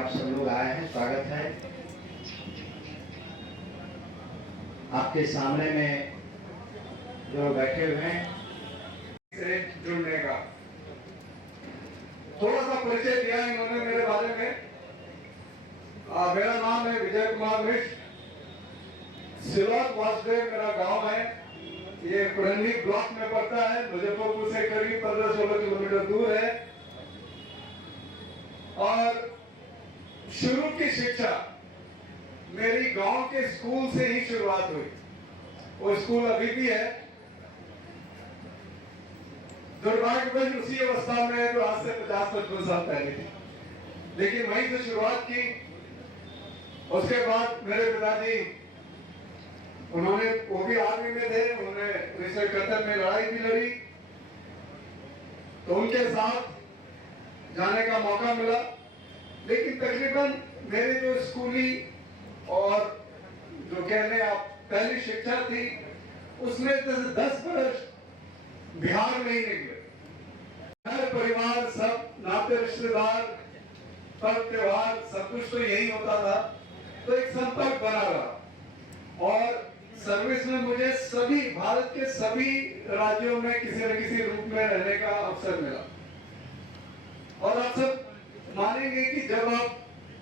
आप सब लोग आए हैं, स्वागत है। आपके सामने में जो बैठे हुए हैं से जुड़ने का थोड़ा सा परिचय दिया इन्होंने मेरे बारे में। मेरा नाम है विजय कुमार मिश्र। सिलौत वासुदेव मेरा गांव है। ये कुरंडी ब्लॉक में पड़ता है, मुजफ्फरपुर से करीब 15-16 किलोमीटर दूर है। और शुरू की शिक्षा मेरी गांव के स्कूल से ही शुरुआत हुई। वो स्कूल अभी भी है, दुर्भाग्यवश उसी अवस्था में है जो आज से 50-55 साल पहले थी, लेकिन वहीं से शुरुआत की। उसके बाद मेरे पिताजी, उन्होंने वो भी आर्मी में थे, उन्होंने 1971 में लड़ाई भी लड़ी, तो उनके साथ जाने का मौका मिला। लेकिन तकरीबन मेरे जो स्कूली और जो कहने आप पहली शिक्षा थी, उसमें 10 वर्ष बिहार में ही निकले। हर परिवार, सब नाते रिश्तेदार, पर्व त्योहार, सब कुछ तो यही होता था, तो एक संपर्क बना रहा। और सर्विस में मुझे सभी भारत के सभी राज्यों में किसी न किसी रूप में रहने का अवसर मिला। और आप सब मानेंगे कि जब आप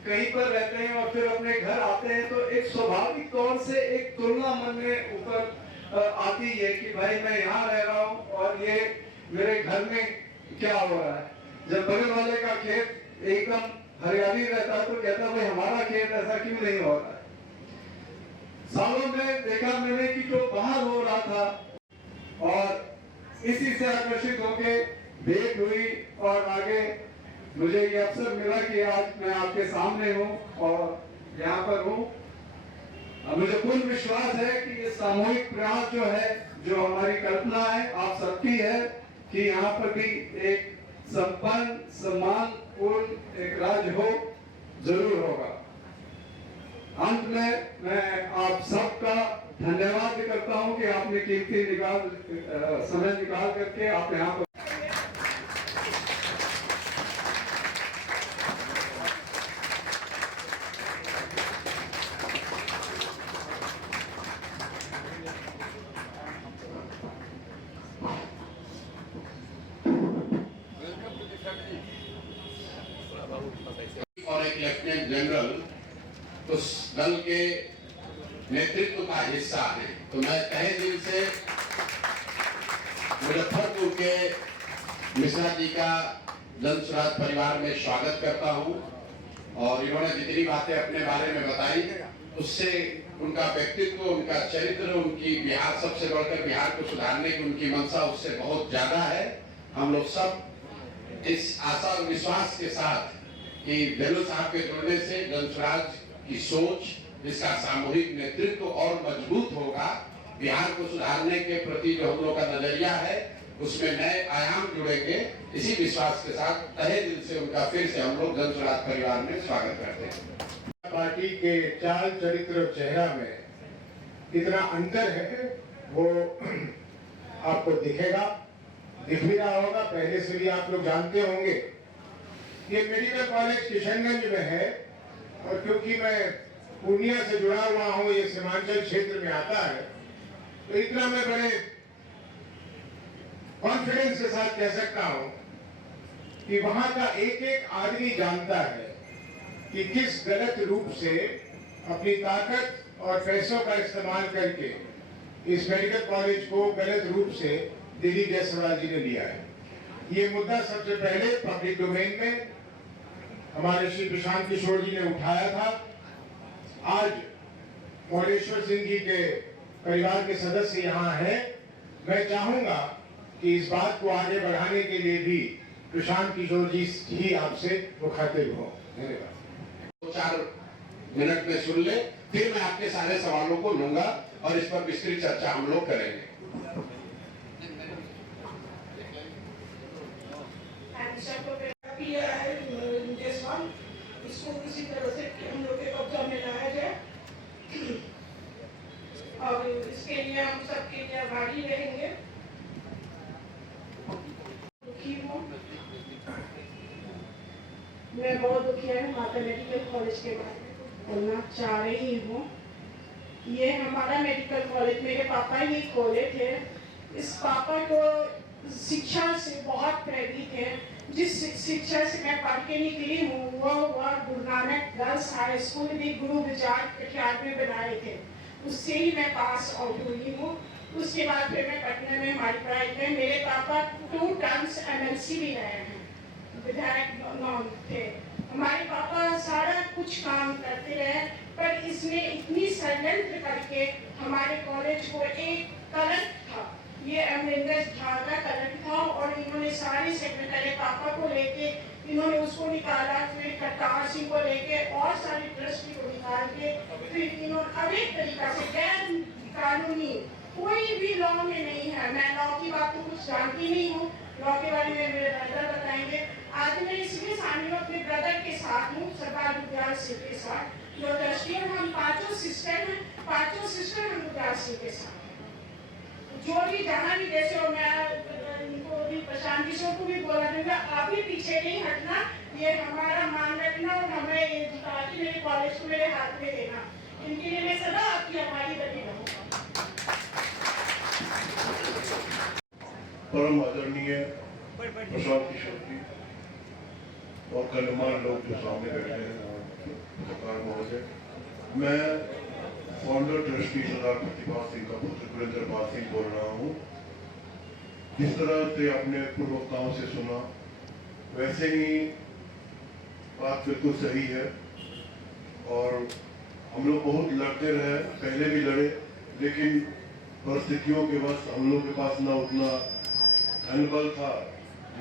कहीं पर रहते हैं और फिर अपने घर आते हैं तो एक स्वाभाविक तौर से एक तुलना मन में ऊपर आती है कि भाई मैं यहाँ रह रहा हूँ और ये मेरे घर में क्या हो रहा है। जब बगल वाले का खेत एकदम हरियाली रहता है तो कहता भाई हमारा खेत ऐसा क्यों नहीं हो रहा है। सालों में देखा मैंने कि जो बाहर हो रहा था और इसी से आकर्षित होके भेंट हुई और आगे मुझे ये अवसर मिला कि आज मैं आपके सामने हूँ और यहाँ पर हूँ। मुझे पूर्ण विश्वास है कि ये सामूहिक प्रयास जो है, जो हमारी कल्पना है, आप सबकी है कि यहाँ पर भी एक संपन्न, सम्मानपूर्ण एक राज्य हो, जरूर होगा। अंत में मैं आप सबका धन्यवाद करता हूँ कि आपने कीमती समय निकाल करके आप यहाँ पर और एक लेफ्टिनेंट जनरल उस दल के नेतृत्व का हिस्सा है। तो मैं तहे दिल से मुजफ्फरपुर के मिश्रा जी का जन स्वराज परिवार में स्वागत करता हूं। और इन्होंने जितनी बातें अपने बारे में बताई, उससे उनका व्यक्तित्व, उनका चरित्र, उनकी बिहार, सबसे बढ़कर बिहार को सुधारने की उनकी मंशा उससे बहुत ज्यादा है। हम लोग सब इस आशा और विश्वास के साथ कि ढिल्लों साहब के जुड़ने से जन स्वराज की सोच, जिसका सामूहिक नेतृत्व और मजबूत होगा, बिहार को सुधारने के प्रति जो हम लोग का नजरिया है उसमें नए आयाम जुड़ेंगे। इसी विश्वास के साथ तहे दिल से उनका फिर से हम लोग जन स्वराज परिवार में स्वागत करते हैं। पार्टी के चाल, चरित्र और चेहरा में कितना अंतर है वो आपको दिखेगा, दिख भी रहा होगा, पहले से भी आप लोग जानते होंगे। ये मेडिकल कॉलेज किशनगंज में है और क्योंकि मैं पूर्णिया से जुड़ा हुआ हूँ, ये सीमांचल क्षेत्र में आता है, तो इतना मैं बड़े कॉन्फिडेंस के साथ कह सकता हूँ कि वहां का एक एक आदमी जानता है कि किस गलत रूप से अपनी ताकत और पैसों का इस्तेमाल करके इस मेडिकल कॉलेज को गलत रूप से दिल्ली जायसवाल जी ने लिया है। ये मुद्दा सबसे पहले पब्लिक डोमेन में हमारे श्री प्रशांत किशोर जी ने उठाया था। आज मोरेश्वर सिंह जी के परिवार के सदस्य यहाँ हैं। मैं चाहूंगा कि इस बात को आगे बढ़ाने के लिए भी प्रशांत किशोर जी ही आपसे मुखातिब हो। धन्यवाद। 2-4 मिनट में सुन ले, फिर मैं आपके सारे सवालों को लूंगा और इस पर विस्तृत चर्चा हम लोग करेंगे। इसको किसी तरह से हम लोग के कब्जा में लाया जाए और इसके लिए हम सबके लिए आभारी रहेंगे। दुखी हूँ, मैं बहुत दुखी किया है माता मेडिकल कॉलेज के बारे में बोलना चाह रही हूँ। ये हमारा मेडिकल कॉलेज मेरे पापा ही खोले थे। इस पापा को शिक्षा से बहुत प्रेरित है। जिस शिक्षा से मैं पढ़ के निकली हूँ वो Guru Nanak girls high school भी गुरु विचार कटिहार में बनाए थे, उससे ही मैं पास आउट हुई हूँ। उसके बाद फिर मैं पटना में हमारी पढ़ाई में मेरे पापा 2 टर्म्स MLC भी रहे हैं, विधायक थे। हमारे पापा सारा कुछ काम करते रहे, पर इसने इतनी षड्यंत्र करके हमारे कॉलेज को एक कलंक था, ये अमरिंदर झा का कलंक था, और इन्होंने सारे सेक्रेटरी पापा को लेके इन्होंने उसको निकाला, फिर करतार सिंह को लेके और सारे ट्रस्टी को निकाल के फिर इन्होंने अनेक तरीका से गैर कानूनी कोई भी लॉ में नहीं है। मैं लॉ की बात तो कुछ जानती नहीं हूँ, लॉ के बारे में मेरे ब्रदर बताएंगे। आज मैं इसलिए शामिल हूँ, अपने ब्रदर के साथ हूँ, सरदार गुरदयाल सिंह के साथ, जो ट्रस्टी है। हम 5 सिस्टर हैं, 5 सिस्टर हम गुरदयाल सिंह के साथ हैं। जो भी जहाँ भी जैसे हो, मैं इनको भी प्रशांत किशोर को भी बोला दूंगा, आप भी पीछे नहीं हटना, ये हमारा मान रखना और हमें ये जिता के मेरे कॉलेज को मेरे हाथ में देना। इनके लिए मैं सदा आपकी आभारी बनी रहूँगा। परम आदरणीय प्रशांत किशोर जी और गणमान्य लोग जो सामने बैठे हैं, सरकार महोदय, मैं फाउंडर ट्रस्टी सरदार प्रतिभा सिंह का पुत्र गुरिंदर पाल सिंह बोल रहा हूँ। जिस तरह से आपने पूर्ववक्ताओं से सुना, वैसे ही बात बिल्कुल सही है, और हम लोग बहुत लड़ते रहे, पहले भी लड़े, लेकिन परिस्थितियों के वश हम लोग के पास न उतना धनबल था,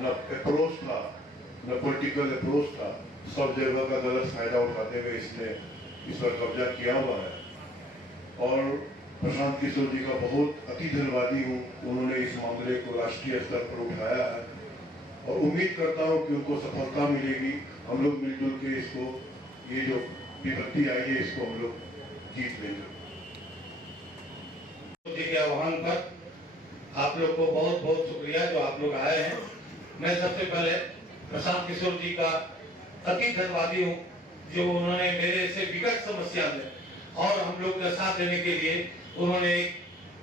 न अप्रोच था, न पॉलिटिकल अप्रोच था। सब जगह का गलत फायदा उठाते हुए इसने इस पर कब्जा किया हुआ है, और प्रशांत किशोर जी का बहुत अति धन्यवादी हूँ। उन्होंने इस मामले को राष्ट्रीय स्तर पर उठाया है, और उम्मीद करता हूँ कि उनको सफलता मिलेगी। हम लोग मिलजुल के इसको, ये जो विपत्ति आई है, इसको हम लोग जीत लेंगे। के आह्वान पर आप लोग को बहुत बहुत शुक्रिया जो आप लोग आए हैं। मैं सबसे पहले प्रशांत किशोर जी का अति धन्यवादी हूँ, जो उन्होंने मेरे से विकट समस्या में और हम लोग का साथ देने के लिए उन्होंने एक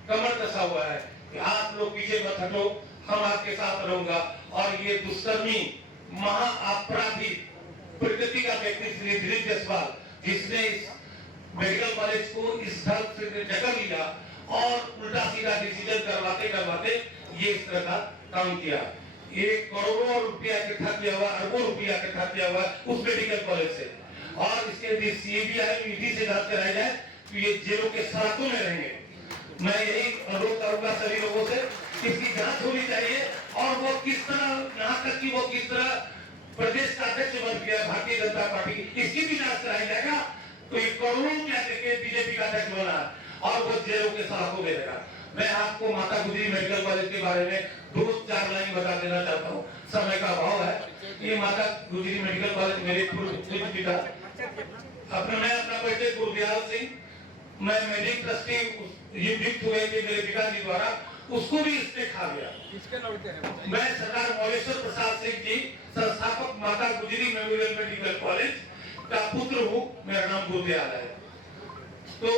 कमर कसा हुआ है कि आप लोग पीछे मत हटो, हम आपके साथ रहूंगा। और ये दुष्कर्मी महाअपराधी प्रकृति का व्यक्ति श्री दिलीप जायसवाल, जिसने इस मेडिकल कॉलेज को इस ढंग से जकड़ लिया और उल्टा सीधा डिसीजन करवाते करवाते ये इस तरह का काम किया। ये करोड़ों रुपया इकट्ठा किया हुआ, अरबों रुपया इकट्ठा किया हुआ उस मेडिकल कॉलेज से, और इसके यदि CBI ईडी से जांच कराई जाए तो ये जेलों के सड़कों में रहेंगे। मैं यही अनुरोध करूंगा सभी लोगों से, इसकी जांच होनी चाहिए, और वो किस तरह, यहाँ तक कि वो किस तरह प्रदेश का अध्यक्ष बन गया भारतीय जनता पार्टी, इसकी भी जांच कराई जाएगा। तो ये करोड़ों रुपया देके बीजेपी का अध्यक्ष बना और वो जेलों के सड़कों में रहेगा। मैं आपको माता गुजरी मेडिकल कॉलेज के बारे में 2-4 लाइन बता देना चाहता हूँ, समय का अभाव है। ये माता गुजरी मेडिकल कॉलेज मेरे पूर्व पिता मैं अपना परिचय गुरदयाल सिंह, मैं मेडिकल ट्रस्टी नियुक्त हुए थे मेरे पिताजी द्वारा, उसको भी इसने खा गया। मैं सरदार मौलेश्वर प्रसाद सिंह जी, संस्थापक माता गुजरी मेमोरियल मेडिकल कॉलेज का पुत्र हूँ, मेरा नाम गुरदयाल है। तो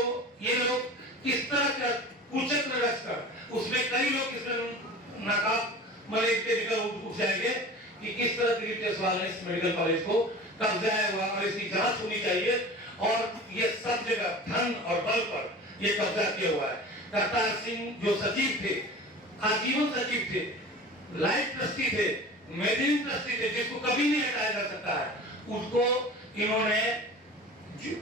ये लोग किस तरह का कुचक्र रचकर, उसमें कई लोग इसमें नाकाब मरीज के निकल उठ जाएंगे कि किस तरह दिलीप जायसवाल ने इस मेडिकल कॉलेज को कब्जाया हुआ, और इसकी जांच होनी चाहिए। और ये सब जगह धन और बल पर ये कब्जा किया हुआ है। करतार सिंह जो सचिव थे, आजीवन सचिव थे, लाइफ ट्रस्टी थे, मेडिकल ट्रस्टी थे, जिसको कभी नहीं हटाया जा सकता है, उनको इन्होंने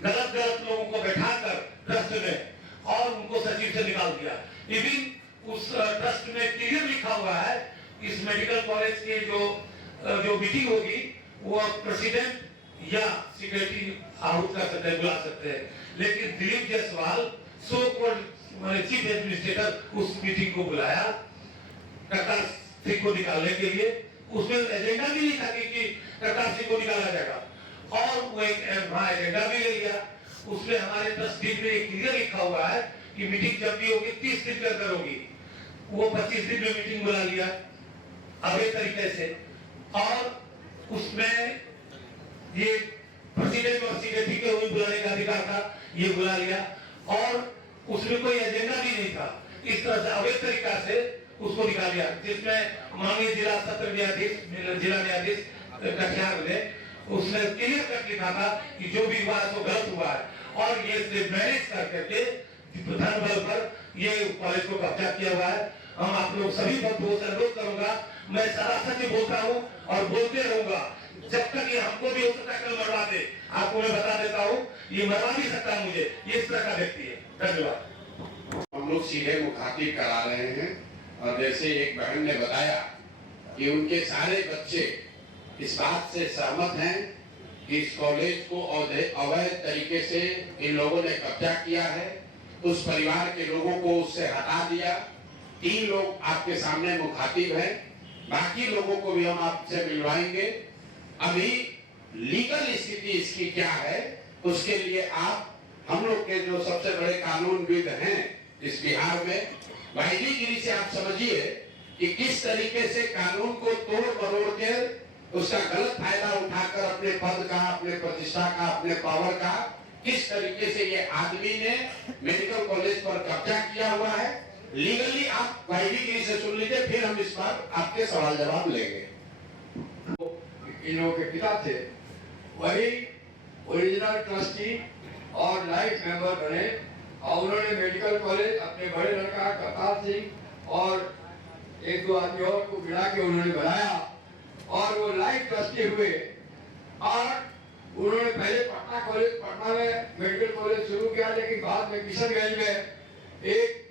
गलत लोगों को बैठाकर ट्रस्ट में और उनको सचिव से निकाल दिया। इवन उस ट्रस्ट में क्लियर लिखा हुआ है, इस मेडिकल कॉलेज के जो मीटिंग होगी वो प्रेसिडेंट या सेक्रेटरी आहूत कर सकते हैं, बुला सकते हैं, लेकिन Dilip Jaiswal so called chief administrator उस मीटिंग को बुलाया करतार सिंह को निकालने के लिए। उसमें एजेंडा भी नहीं था कि करतार सिंह को निकाला जाएगा, और वो एक एजेंडा भी ले लिया। उसमें हमारे ट्रस्टी में एक क्लियर लिखा हुआ है कि मीटिंग जब भी होगी 30 दिन के अंदर होगी, वो 25 दिन में मीटिंग बुला लिया अवैध तरीके से। और उसमें ये प्रेसिडेंट और सेक्रेटरी के हुए बुलाने का अधिकार था, ये बुला लिया और उसमें कोई एजेंडा भी नहीं था। इस तरह से अवैध तरीका से उसको निकाल दिया, जिसमें माननीय जिला सत्र न्यायाधीश, जिला न्यायाधीश कटिहार ने उसने क्लियर कट लिखा था कि जो भी हुआ है वो गलत हुआ है और ये सिर्फ मैनेज करके धन बल पर ये कॉलेज को कब्जा किया हुआ है। हम आप लोग सभी बंधुओं से अनुरोध करूंगा, मैं सारा सच बोलता हूँ और बोलते रहूंगा जब तक ये हमको भी हो सकता है कल मरवा दे। आपको मैं बता देता हूँ, ये मरवा नहीं सकता मुझे, ये इस तरह का व्यक्ति है। धन्यवाद। हम लोग सीधे मुखातिब करा रहे हैं और जैसे एक बहन ने बताया कि उनके सारे बच्चे इस बात से सहमत हैं कि इस कॉलेज को अवैध तरीके से इन लोगों ने कब्जा किया है, उस परिवार के लोगों को उससे हटा दिया। 3 लोग आपके सामने मुखातिब हैं, बाकी लोगों को भी हम आपसे मिलवाएंगे। अभी लीगल स्थिति इसकी क्या है, उसके लिए आप हम लोग के जो सबसे बड़े कानूनविद हैं इस बिहार में, वाहिदीगिरी से आप समझिए कि किस तरीके से कानून को तोड़ मरोड़ कर उसका गलत फायदा उठाकर अपने पद का, अपने प्रतिष्ठा का, अपने पावर का किस तरीके से ये आदमी ने मेडिकल कॉलेज पर कब्जा किया हुआ है। लीगली आप वाहिदीगिरी से सुन लीजिए, फिर हम इस पर आपके सवाल जवाब लेंगे। इन लोगों के पिता थे, वही ओरिजिनल ट्रस्टी और लाइफ मेंबर बने और उन्होंने मेडिकल कॉलेज अपने बड़े लड़का करतार सिंह और 1-2 आदमी और को मिला के उन्होंने बनाया और वो लाइफ ट्रस्टी हुए। और उन्होंने पहले पटना में मेडिकल कॉलेज शुरू किया, लेकिन बाद में किशनगंज में एक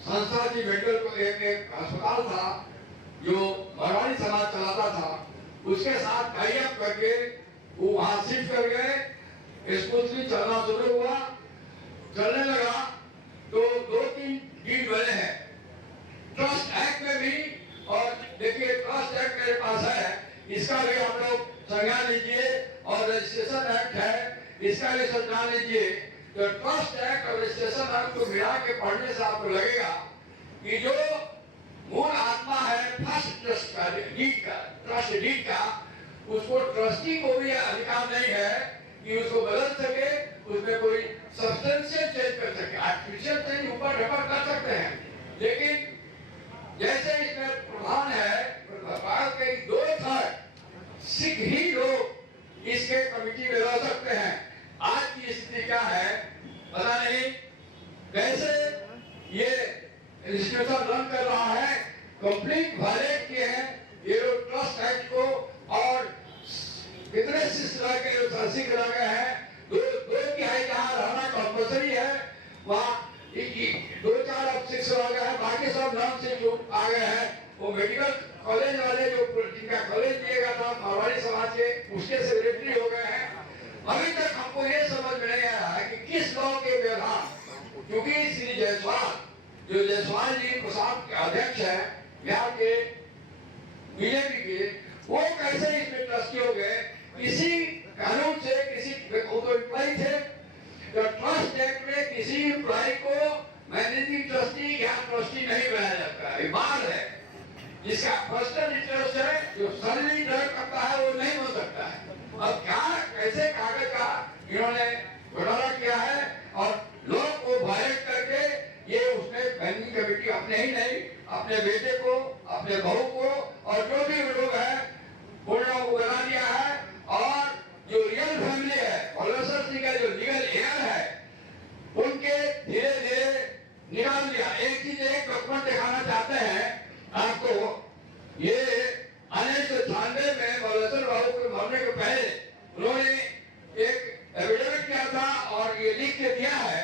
संस्था थी, मेडिकल एक अस्पताल था जो मरवाड़ी समाज चलाता था, उसके साथ टाई अप करके वो वहां शिफ्ट कर गए। स्मूथली चलना शुरू हुआ, चलने लगा तो 2-3 डीड बने हैं ट्रस्ट एक्ट में भी। और देखिए ट्रस्ट एक्ट मेरे पास है, इसका भी आप लोग संज्ञान लीजिए और रजिस्ट्रेशन एक्ट है, इसका भी संज्ञान लीजिए। तो ट्रस्ट एक्ट और रजिस्ट्रेशन एक्ट को मिला के पढ़ने से आपको लगेगा कि जो मूल आत्मा है फर्स्ट ट्रस्ट का, डीड का, ट्रस्ट डीड का, उसको ट्रस्टी को भी अधिकार नहीं है कि उसको बदल सके, उसमें कोई सब्सटेंशियल चेंज कर सके। आर्टिफिशियल चेंज ऊपर ढपर कर सकते हैं, लेकिन जैसे इसमें प्रधान है भारत के 2/3 सिख ही लोग इसके कमिटी में रह सकते हैं। आज की स्थिति क्या है पता नहीं, कैसे ये इंस्टीट्यूशन रन कर रहा है, कंप्लीट वायलेट किए हैं ये लोग ट्रस्ट एक्ट को। और कितने शिष्ट रह के सिख रह गए हैं, 2/3 जहाँ रहना कंपल्सरी है, वहाँ 2-4 अब शिक्षक आ गए हैं, बाकी सब नाम से जो आ गए हैं वो मेडिकल कॉलेज वाले जो जिनका कॉलेज दिएगा था मारवाड़ी समाज के, उसके सेक्रेटरी हो गए हैं। अभी तक हमको ये समझ में नहीं आया है कि किस लॉ के व्यवधान, क्योंकि श्री जायसवाल जो जायसवाल जी प्रसाद के अध्यक्ष है बिहार के बीजेपी के, वो कैसे इसमें ट्रस्टी हो गए। किसी कानून से किसी एम्प्लॉय थे, तो ट्रस्ट एक्ट में किसी एम्प्लॉय को मैनेजिंग ट्रस्टी या ट्रस्टी नहीं बनाया जाता है, बात है। जिसका पर्सनल इंटरेस्ट है, जो सैलरी डायरेक्ट करता है, वो नहीं हो सकता है। अब क्या कैसे कागज का इन्होंने घोटाला किया है और लोग को वायलेट करके ये उसने बैंकिंग कमेटी अपने ही नहीं, अपने बेटे को, अपने बहू को और जो भी लोग हैं उन्होंने को बना दिया है। और जो रियल फैमिली है, प्रोफेसर सिंह का जो लीगल एयर है, उनके धीरे धीरे निकाल दिया। एक चीज, एक डॉक्यूमेंट दिखाना चाहते हैं आपको, ये 1998 में प्रोफेसर बाबू के मरने के पहले उन्होंने एक एफिडेविट किया था और ये लिख के दिया है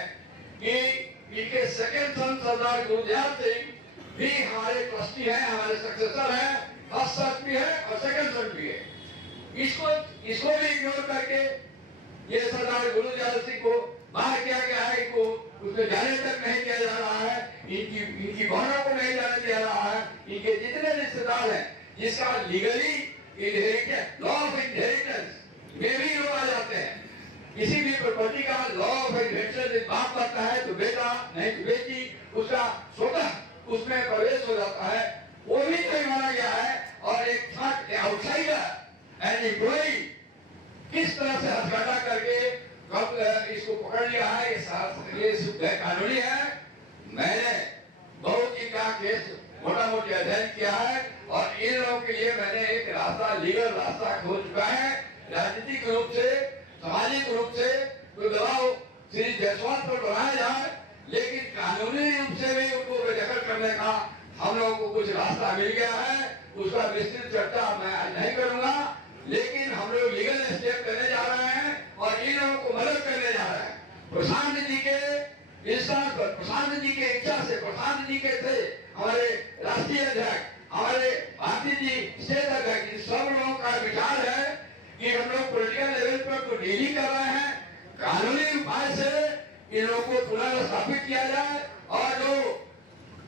कि इनके सेकंड सन सरदार गुरदयाल सिंह भी हमारे ट्रस्टी हैं, हमारे सक्सेसर हैं, फर्स्ट सन भी है और सेकंड सन भी है। इसको भी इग्नोर करके ये सरदार गुरदयाल सिंह को बाहर किया गया है, इनको उसमें जाने तक नहीं किया जा रहा है, इनकी बहनों को नहीं जाने दिया रहा है। इनके जितने रिश्तेदार हैं जिसका legally inheritance, law of inheritance में भी लोग आ जाते हैं। किसी भी प्रॉपर्टी का लॉ ऑफ इनहेरिटेंस बाप करता है तो बेटा नहीं तो बेटी, उसका स्वतः उसमें प्रवेश हो जाता है, वो भी नहीं माना गया है। और एक थर्ड आउटसाइडर एंड एम्प्लॉई किस तरह से हथकंडा करके कब इसको पकड़ लिया है, ये गैर कानूनी है। मैंने बहुत इनका केस मोटा मोटी अध्ययन किया है और इन लोगों के लिए मैंने एक रास्ता, लीगल रास्ता खोज चुका है। राजनीतिक रूप से, सामाजिक रूप से कोई दबाव श्री जायसवाल पर बनाया जाए, लेकिन कानूनी रूप से भी उनको बेदखल करने का हम लोगों को कुछ रास्ता मिल गया है। उसका विस्तृत चर्चा मैं आज नहीं करूंगा, लेकिन हम लोग लीगल स्टेप करने जा रहे हैं और इन लोगों को मदद करने जा रहे हैं। प्रशांत जी के इंसान पर, प्रशांत जी के इच्छा से, प्रशांत जी के थे हमारे राष्ट्रीय अध्यक्ष, हमारे भारती जी स्टेट अध्यक्ष, इन सब लोगों का विचार है कि हम लोग पॉलिटिकल लेवल पर तो डीलिंग कर रहे हैं, कानूनी उपाय से इन लोगों को पुनर्स्थापित किया जाए और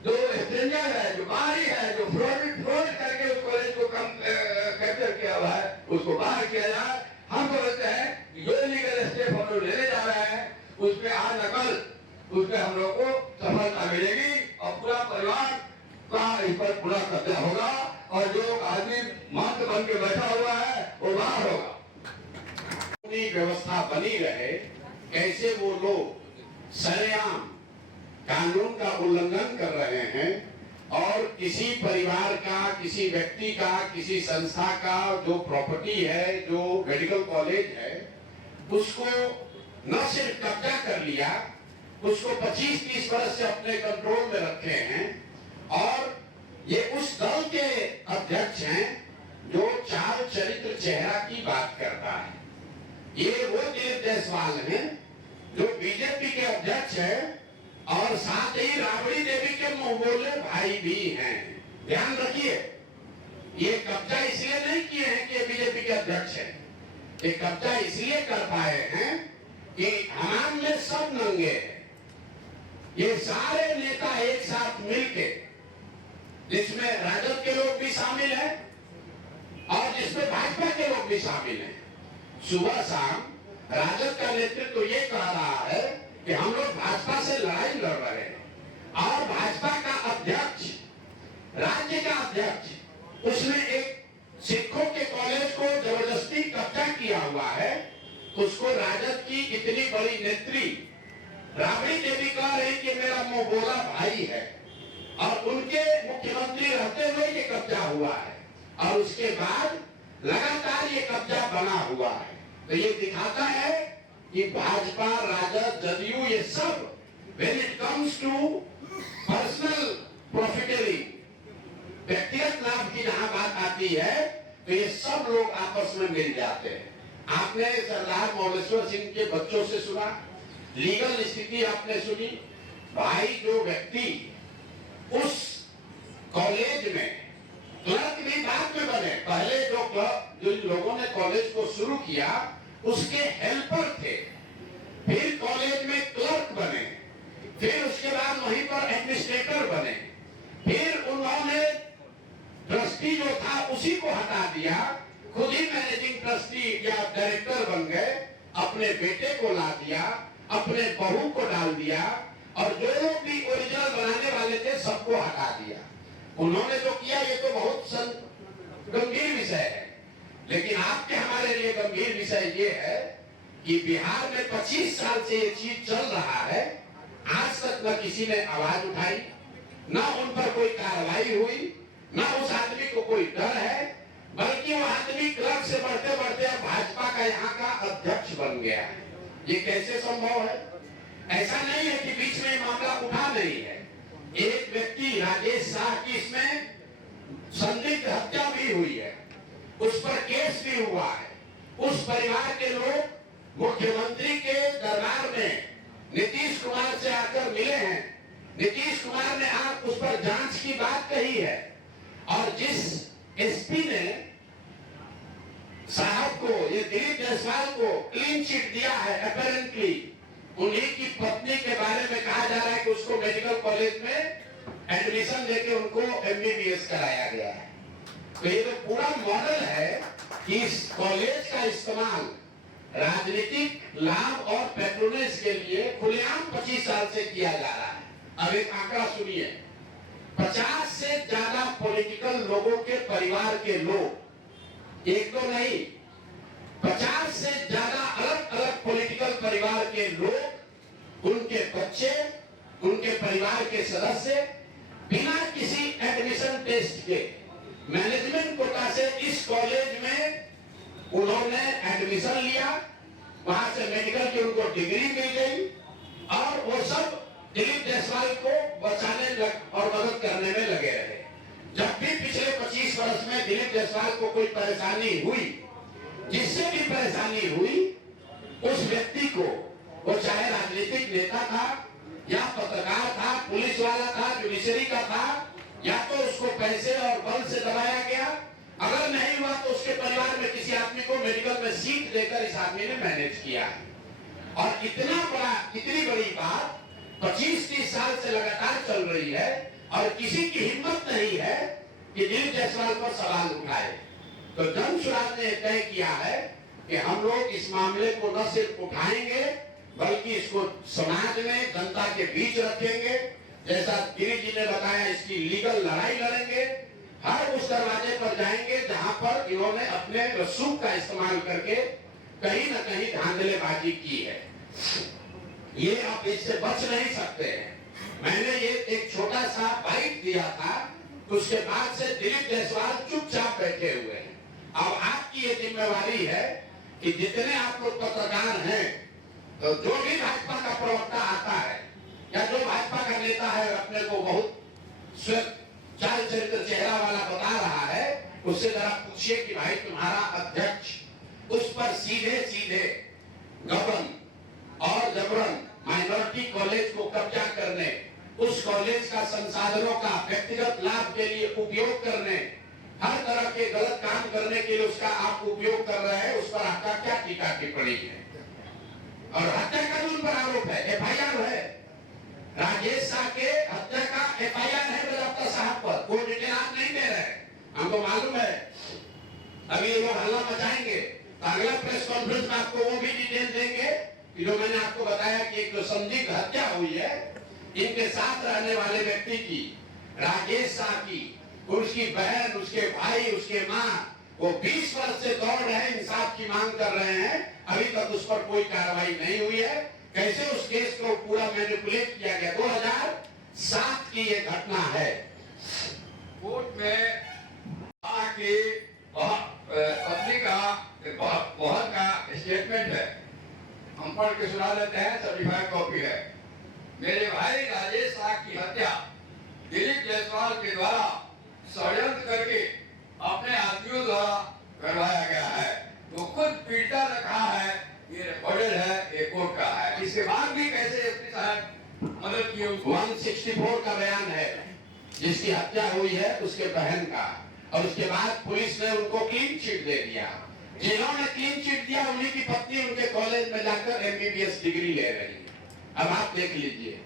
जो स्ट्रेंजर है, जो बाहरी है, जो फ्रॉड करके उस कॉलेज को कैप्चर किया हुआ है, उसको बाहर किया जाए। हम समझते हैं कि जो लीगल स्टेप हम लोग लेने जा रहे हैं उसमें आज नकल, उसमें हम लोग को सफलता मिलेगी और पूरा परिवार का इस पर पूरा कब्जा होगा और जो आदमी मंत्र बन के बैठा हुआ है वो बाहर होगा। व्यवस्था बनी रहे, कैसे वो लोग सरेआम कानून का उल्लंघन कर रहे हैं और किसी परिवार का, किसी व्यक्ति का, किसी संस्था का जो प्रॉपर्टी है, जो मेडिकल कॉलेज है, उसको न सिर्फ कब्जा कर लिया, उसको 25-30 वर्ष से अपने कंट्रोल में रखे हैं। और ये उस दल के अध्यक्ष हैं जो चार चरित्र चेहरा की बात करता है। ये वो दिलीप जायसवाल हैं जो बीजेपी के अध्यक्ष है और साथ ही राबड़ी देवी के मुंह बोले भाई भी हैं। ध्यान रखिए, ये कब्जा इसलिए नहीं किए हैं कि बीजेपी के अध्यक्ष हैं, ये कब्जा इसलिए कर पाए हैं कि हमाम में सब नंगे हैं। ये सारे नेता एक साथ मिलके, जिसमें राजद के लोग भी शामिल हैं और जिसमें भाजपा के लोग भी शामिल हैं, सुबह शाम राजद का नेतृत्व तो ये कह रहा है कि हम लोग भाजपा से लड़ाई लड़ रहे हैं और भाजपा का अध्यक्ष, राज्य का अध्यक्ष, उसने एक सिखों के कॉलेज को जबरदस्ती कब्जा किया हुआ है। उसको राजद की इतनी बड़ी नेत्री राबड़ी देवी कह रही कि मेरा मुंह बोला भाई है और उनके मुख्यमंत्री रहते हुए ये कब्जा हुआ है और उसके बाद लगातार ये कब्जा बना हुआ है। तो ये दिखाता है कि भाजपा, राजद, जदयू, ये सब when it comes to personal profiteering, व्यक्तिगत लाभ की जहां बात आती है तो ये सब लोग आपस में मिल जाते हैं। आपने सरदार मौलेश्वर सिंह के बच्चों से सुना, लीगल स्थिति आपने सुनी। भाई जो व्यक्ति उस कॉलेज में क्लर्क भी बाद में बने, पहले जो लोगों ने कॉलेज को शुरू किया उसके हेल्पर थे, फिर कॉलेज में क्लर्क बने, फिर उसके बाद वहीं पर एडमिनिस्ट्रेटर बने, फिर उन्होंने ट्रस्टी जो था उसी को हटा दिया, खुद ही मैनेजिंग ट्रस्टी या डायरेक्टर बन गए, अपने बेटे को ला दिया, अपने बहू को डाल दिया और जो लोग भी ओरिजिनल बनाने वाले थे सबको हटा दिया। उन्होंने जो किया ये तो बहुत गंभीर विषय है, लेकिन आपके हमारे लिए गंभीर विषय ये है कि बिहार में 25 साल से ये चीज चल रहा है, आज तक न किसी ने आवाज उठाई, न उन पर कोई कार्रवाई हुई, न उस आदमी को कोई डर है, बल्कि वो आदमी क्लर्क से बढ़ते बढ़ते अब भाजपा का यहाँ का अध्यक्ष बन गया है। ये कैसे संभव है? ऐसा नहीं है कि बीच में मामला उठा नहीं है। एक व्यक्ति राजेश शाह की इसमें संदिग्ध हत्या भी हुई है, उस पर केस भी हुआ है। उस परिवार के लोग मुख्यमंत्री के दरबार में नीतीश कुमार से आकर मिले हैं, नीतीश कुमार ने उस पर जांच की बात कही है और जिस एसपी ने साहब को, ये दिलीप जायसवाल को क्लीन चिट दिया है, अपेरेंटली उन्हीं की पत्नी के बारे में कहा जा रहा है कि उसको मेडिकल कॉलेज में एडमिशन देके उनको एमबीबीएस कराया गया है। तो ये तो पूरा मॉडल है कि इस कॉलेज का इस्तेमाल राजनीतिक लाभ और पैट्रोनेज के लिए खुलेआम 25 साल से किया जा रहा है। अब एक आंकड़ा सुनिए, 50 से ज्यादा पॉलिटिकल लोगों के परिवार के लोग, एक तो नहीं 50 से ज्यादा अलग अलग पॉलिटिकल परिवार के लोग, उनके बच्चे, उनके परिवार के सदस्य बिना किसी एडमिशन टेस्ट के मैनेजमेंट कोटा से इस कॉलेज में उन्होंने एडमिशन लिया। वहां से मेडिकल की उनको डिग्री मिल गई और वो सब दिलीप जायसवाल को बचाने और मदद करने में लगे रहे। जब भी पिछले 25 वर्ष में दिलीप जायसवाल को कोई परेशानी हुई, जिससे भी परेशानी हुई, उस व्यक्ति को, वो चाहे राजनीतिक नेता था या पत्रकार था, पुलिस वाला था, जुडिशरी का था, या तो उसको पैसे और बल से दबाया गया। अगर नहीं हुआ तो उसके परिवार में किसी आदमी को मेडिकल में सीट देकर इस आदमी ने मैनेज किया। और इतनी बड़ी बात 25-30 साल से लगातार चल रही है और किसी की हिम्मत नहीं है कि दिलीप जायसवाल पर सवाल उठाए। तो जन सुराज ने तय किया है कि हम लोग इस मामले को न सिर्फ उठाएंगे बल्कि इसको समाज में, जनता के बीच रखेंगे। जैसा गिरी जी ने बताया, इसकी लीगल लड़ाई लड़ेंगे। हर उस दरवाजे पर जाएंगे जहां पर इन्होंने अपने रसूख का इस्तेमाल करके कहीं न कहीं धांधलेबाजी की है। ये आप इससे बच नहीं सकते हैं। मैंने ये एक छोटा सा बाइट दिया था, उसके बाद से दिलीप जायसवाल चुपचाप बैठे हुए हैं। अब आपकी ये जिम्मेवारी है कि जितने आप लोग पत्रकार हैं, तो जो भी भाजपा का प्रवक्ता आता है या जो भाजपा का नेता है अपने को बहुत चाल चरित्र चेहरा वाला बता रहा है, उससे जरा पूछिए कि भाई तुम्हारा अध्यक्ष उस पर सीधे सीधे गबन और जबरन माइनॉरिटी कॉलेज को कब्जा करने, उस कॉलेज का संसाधनों का व्यक्तिगत लाभ के लिए उपयोग करने, हर तरह के गलत काम करने के लिए उसका आप उपयोग कर रहे हैं, उस पर आपका क्या टीका टिप्पणी है? और हत्या का जो उन पर आरोप है, FIR है, राजेश शाह के हत्या का FIR है बजाप्ता साहब पर। कोई डिटेल आप नहीं दे रहे, हमको मालूम है। अभी ये लोग हल्ला मचाएंगे तो अगला प्रेस कॉन्फ्रेंस में आपको वो भी डिटेल देंगे कि जो मैंने आपको बताया कि एक संदिग्ध हत्या हुई है इनके साथ रहने वाले व्यक्ति की, राजेश शाह की, उसकी बहन, उसके भाई, उसके माँ, वो 20 वर्ष से दौड़ रहे हैं, इंसाफ की मांग कर रहे हैं, अभी तक उस पर कोई कार्रवाई नहीं हुई है। कैसे उस केस को पूरा मैनिपुलेट किया गया। 2007 की ये घटना है। कोर्ट में आके पत्नी का बहुत का स्टेटमेंट है, हम पढ़ के सुना देते हैं, सर्टिफाइड कॉपी है। मेरे भाई राजेश शाह की हत्या दिलीप जायसवाल के द्वारा षड्यंत्र करके अपने आदमियों द्वारा करवाया गया है। तो खुद पीड़िता ने कहा है, ये रिकॉर्डेड है, ये कोर्ट का है। इसके बाद भी कैसे एसपी साहब मदद की? 164 का बयान है जिसकी हत्या हुई है उसके बहन का, और उसके बाद पुलिस ने उनको क्लीन चिट दे दिया। जिन्होंने क्लीन चिट दिया उन्हीं की पत्नी उनके कॉलेज में जाकर MBBS डिग्री ले रही है। अब आप देख लीजिए,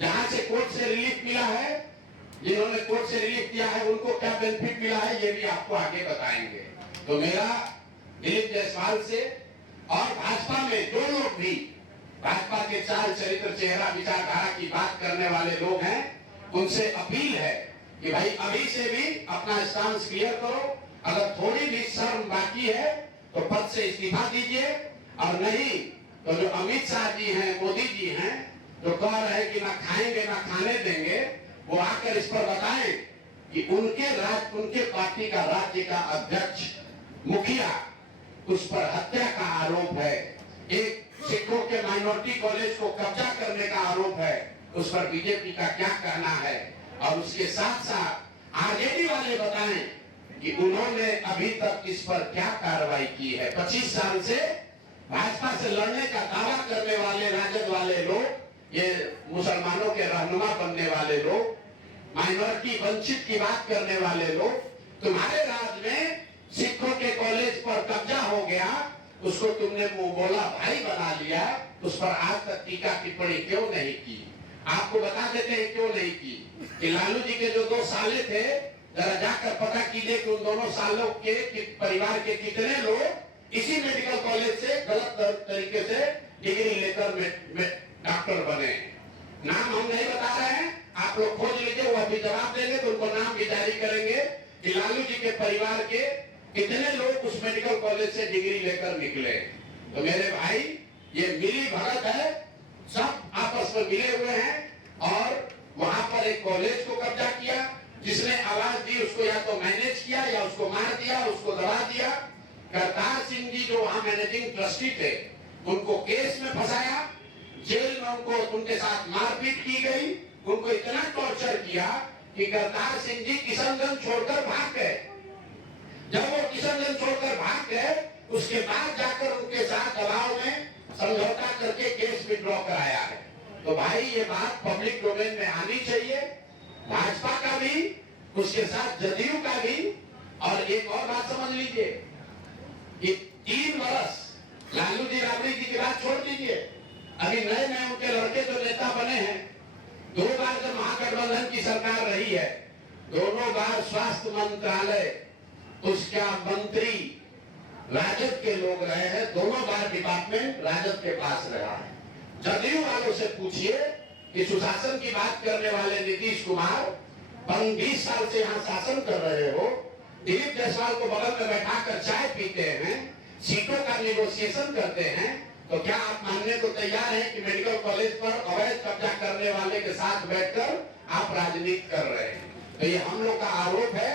जहां से कोर्ट से रिलीफ मिला है, जिन्होंने कोर्ट से रिलीफ दिया है उनको क्या बेनिफिट मिला है ये भी आपको आगे बताएंगे। तो मेरा दिलीप जायसवाल से और भाजपा में जो लोग भी भाजपा के चाल चरित्र चेहरा विचारधारा की बात करने वाले लोग हैं, उनसे अपील है कि भाई अभी से भी अपना स्टांस क्लियर करो। अगर थोड़ी भी शर्म बाकी है तो पद से इस्तीफा दीजिए, और नहीं तो जो अमित शाह जी हैं, मोदी जी हैं, जो कह रहे हैं कि ना खाएंगे ना खाने देंगे, वो आकर इस पर बताएं कि उनके पार्टी का राज्य का अध्यक्ष, मुखिया, उस पर हत्या का आरोप है, एक सिखों के माइनॉरिटी कॉलेज को कब्जा करने का आरोप है, उस पर बीजेपी का क्या कहना है? और उसके साथ साथ आरजेडी वाले बताएं कि उन्होंने अभी तक इस पर क्या कार्रवाई की है। 25 साल से भाजपा से लड़ने का दावा करने वाले राजद वाले लोग, ये मुसलमानों के रहनुमा बनने वाले लोग, माइनॉरिटी वंचित की बात करने वाले लोग, तुम्हारे राज में सिखों के कॉलेज पर कब्जा हो गया, उसको तुमने मुंह बोला भाई बना लिया, उस पर आज तक टीका टिप्पणी क्यों नहीं की? आपको बता देते हैं क्यों नहीं की कि लालू जी के जो 2 साले थे, जरा जाकर पता कीजिए कि उन दोनों सालों के परिवार के कितने लोग इसी मेडिकल कॉलेज से गलत तरीके से डिग्री लेकर डॉक्टर बने। नाम हम नहीं बता रहे हैं, आप लोग खोज लीजिए, वो अभी जवाब देंगे तो उनको नाम भी जारी करेंगे कि लालू जी के परिवार के कितने लोग उस मेडिकल कॉलेज से डिग्री लेकर निकले। तो मेरे भाई, ये मिली भगत है, सब आपस में मिले हुए हैं और वहां पर एक कॉलेज को कब्जा किया। जिसने आवाज दी उसको या तो मैनेज किया या उसको मार दिया, उसको दबा दिया। करतार सिंह जी जो वहां मैनेजिंग ट्रस्टी थे, उनको केस में फंसाया, जेल में उनके साथ मारपीट की गई, उनको इतना टॉर्चर किया कि करतार सिंह जी किशनगंज छोड़कर भाग गए। जब वो किशनगंज छोड़कर भाग गए, उसके बाद जाकर उनके साथ दबाव में समझौता करके केस विड्रॉ कराया है। तो भाई, ये बात पब्लिक डोमेन में आनी चाहिए, भाजपा का भी, उसके साथ जदयू का भी। और एक और बात समझ लीजिए कि 3 वर्ष लालू जी राबड़ी जी की बात छोड़ दीजिए, अभी नए नए उनके लड़के जो नेता बने हैं, 2 बार जब महागठबंधन की सरकार रही है, दोनों बार स्वास्थ्य मंत्रालय उसका मंत्री राजद के लोग रहे हैं, दोनों बार डिपार्टमेंट राजद के पास रहा है। जदयू वालों से पूछिए कि सुशासन की बात करने वाले नीतीश कुमार 20 साल से यहाँ शासन कर रहे हो, दिलीप जायसवाल को बगल में बैठाकर चाय पीते हैं, सीटों का निगोशिएशन करते हैं, तो क्या आप मानने को तैयार हैं कि मेडिकल कॉलेज पर अवैध कब्जा करने वाले के साथ बैठकर आप राजनीति कर रहे हैं? तो ये हम लोग का आरोप है,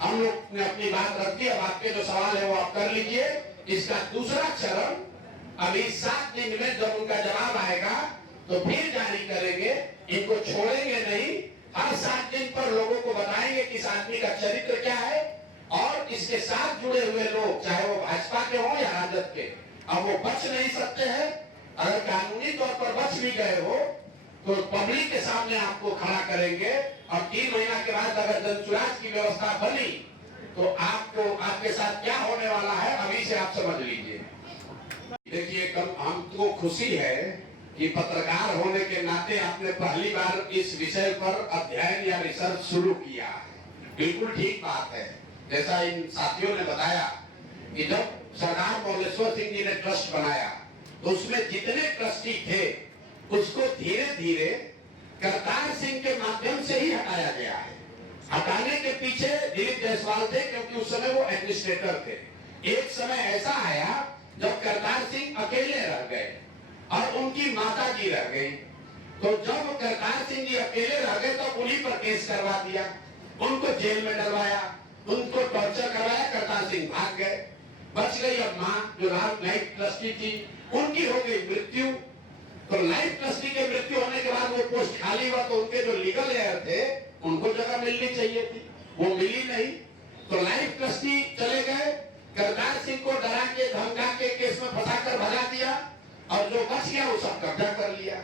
हम लोग ने अपनी बात रख दी। अब आपके जो सवाल है वो आप कर लीजिए। इसका दूसरा चरण अभी 7 दिन में जब उनका जवाब आएगा तो फिर जारी करेंगे। इनको छोड़ेंगे नहीं, हर 7 दिन पर लोगों को बताएंगे कि इस आदमी का चरित्र क्या है और इसके साथ जुड़े हुए लोग, चाहे वो भाजपा के हो या राजद के, अब वो बच नहीं सकते हैं। अगर कानूनी तौर पर बच भी गए हो तो पब्लिक के सामने आपको खड़ा करेंगे और 3 महीना के बाद अगर जनसुराज की व्यवस्था बनी तो आपको, आपके साथ क्या होने वाला है अभी से आप समझ लीजिए। देखिए, हमको खुशी है कि पत्रकार होने के नाते आपने पहली बार इस विषय पर अध्ययन या रिसर्च शुरू किया। बिल्कुल ठीक बात है। जैसा इन साथियों ने बताया कि जब सरदार मौलेश्वर सिंह जी ने ट्रस्ट बनाया तो उसमें जितने ट्रस्टी थे उसको धीरे धीरे करतार सिंह के माध्यम से ही हटाया गया है। हटाने के पीछे दिलीप जायसवाल थे, क्योंकि उस समय वो एडमिनिस्ट्रेटर थे। एक समय ऐसा आया जब करतार सिंह अकेले रह गए और उनकी माता जी रह गई। तो जब करतार सिंह जी अकेले रह गए तो उन्हीं पर केस करवा दिया, उनको जेल में डलवाया, उनको टॉर्चर करवाया। करतार सिंह भाग गए, बच गई अब मां जो लाइफ ट्रस्टी थी, उनकी हो गई मृत्यु। तो लाइफ ट्रस्टी के मृत्यु होने के बाद वो पोस्ट खाली हुआ, तो उनके जो लीगल एयर थे उनको जगह मिलनी चाहिए थी, वो मिली नहीं। तो लाइफ ट्रस्टी चले गए, करतार सिंह को डरा के धमका के केस में फंसा कर भगा दिया और जो बच गया वो सब कब्जा कर लिया।